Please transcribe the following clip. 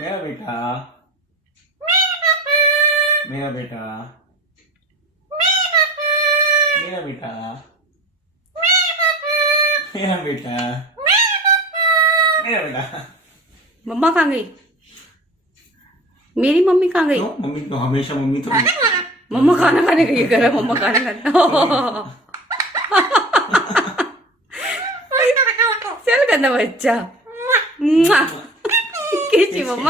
मेरा बेटा, मेरा बेटा, मेरा बेटा, मेरा बेटा, मेरा बेटा। मम्मा कहाँ गई? मेरी मम्मी कहाँ गई? क्यों? मम्मी तो हमेशा मम्मी तो मम्मा खाना खाने गई है। मम्मा खाना खाने चल गंदा बच्चा। किसी मम्मा